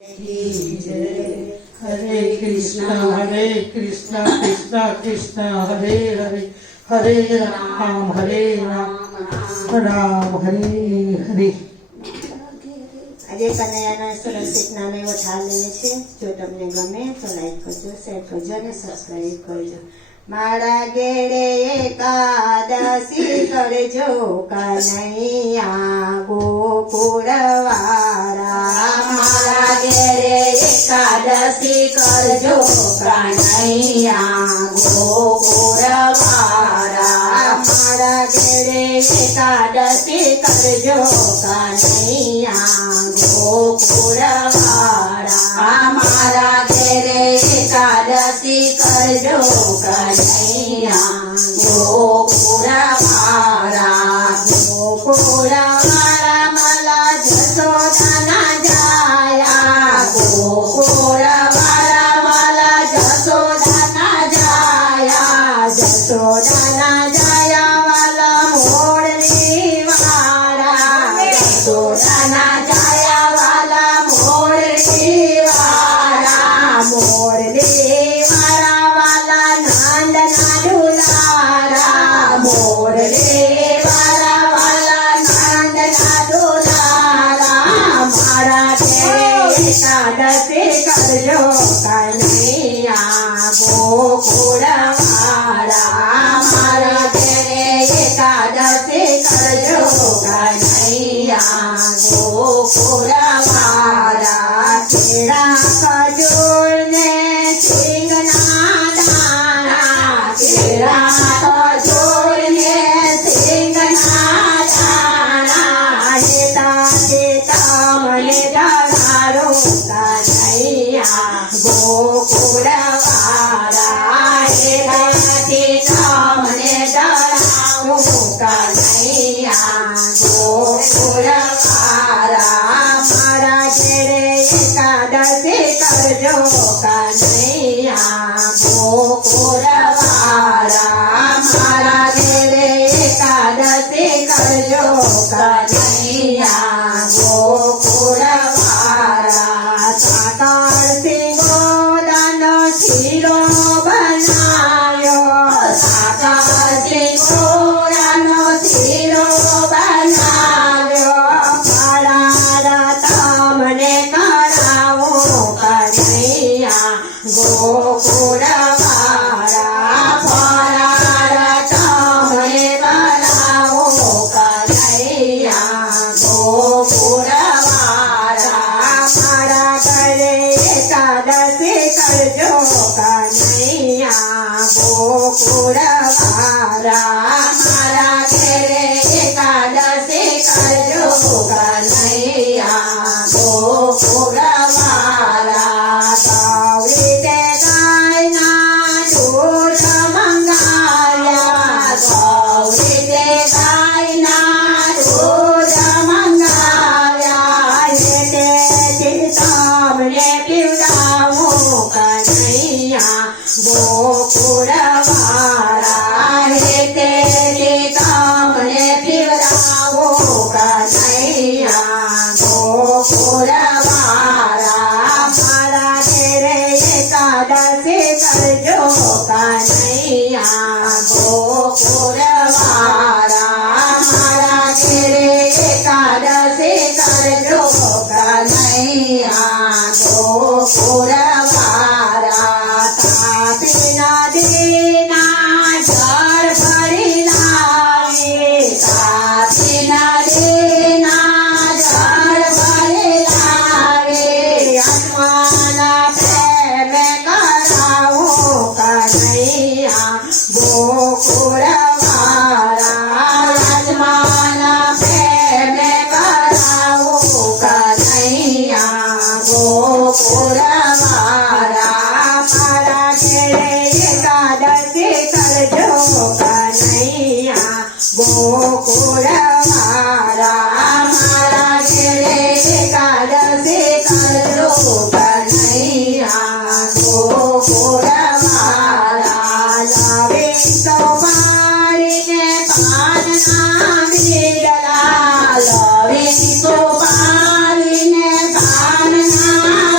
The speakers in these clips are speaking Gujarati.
हरे कृष्णा कृष्णा कृष्णा हरे हरे हरे राम राम हरे हरे। આજે કનૈયાના સુરક્ષિત નાનો એવો થાળ લઈએ છીએ। જો તમને ગમે તો લાઈક કરજો, શેર કરજો અને સબસ્ક્રાઈબ કરજો। મારા ઘેરે એકાદશી કરજો કનૈયા ગોકુળવાળા। મારા ઘેરે એકાદશી કરજો કનૈયા ગોકુળવાળા। મારા ઘેરે એકાદશી કરજો કનૈયા ગોકુળવાળા। મારા ઘેરે એકાદશી કરજો કનૈયા ગોકુળવાળા। ગોકુળવાળા માલા જશોદાના જાયા। ગોકુળવાળા માલા જશોદાના જાયા। જશોદાના જાયા વાલા મોરલી વાળા। જશોદાના જાયા વાલા મોરલી વાળા। મોરલી વાળા વાલા નંદના દુલારા। મોરલી વાળા વાલા નંદના દુલારા। મારા ઘેરે એકાદશી કરજો કનૈયા ગોકુળવાળા। મારા ઘેરે એકાદશી કરજો કનૈયા ગોકુળવાળા। કેળા ખજૂર ને સિંગના દાણા। કેળા ખજૂર ને સિંગના દાણા। હેતાથી તમને ધરારો કનૈયા ગોકુળવાળા। હેતાથી તમને ધરાવો કનૈયા ગોકુળવાળા। મારા ઘેરે એકાદશી કરજો કનૈયા ગોકુળવાળા। મારા ઘેરે એકાદશી કરજો કનૈયા ગોકુળવાળા। સાકર સિંગોડાનો શીરો બનાવ્યો। સાકર સિંગોડાનો શીરો બનાવ્યો। ફરાળ તમને કરાવો કનૈયા ગોકુળવાળા। ફરાળ તમને કરાવો કનૈયા ગોકુળવાળા। મારા ઘરે એકાદશી કરજો કનૈયા ગોકુળવાળા। મારા ઘરે એકાદશી કરજો કનૈયા ગોકુળવાળા। ગૌરી તે ગાયના દૂધ મંગાવ્યા। ગૌરી તે ગાયના દૂધ મંગાવ્યા। તેથી તમને પીવડાવો કનૈયા ગોકુળવાળા। તેથી તમને પીવડાવો કનૈયા ગોકુળવાળા। મારા ઘેરે એકાદશી કરજો કનૈયા ગોકુળવાળા। મારા ઘેરે એકાદશી કરજો કનૈયા ગોકુળવાળા। તાપી નદીના જળ ભરી લાવી। તાપી નદીના જળ ભરી લાવી। આત્માના પ્રેમે કરાવો કનૈયા ગોકુળવાળા। આત્માના પ્રેમે કરાવો કનૈયા ગોકુળવાળા। મારા ઘેરે એકાદશી કરજો કનૈયા ગોકુળવાળા। મારા ઘેરે એકાદશી કરજો કનૈયા ગોકુળવાળા। લવિંગ સોપારીને પાનના બીડલા। લવિંગ સોપારીને પાનના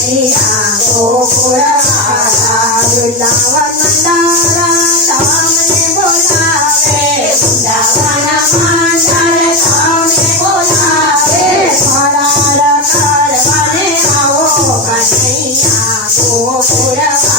કનૈયા ગોકુળવાળા વૃંદાવન મંદારા તમને બોલાવે વૃંદાવન મંદાર તમને બોલાવે ફરાર કરવાને આવો કનૈયા ગોકુળવાળા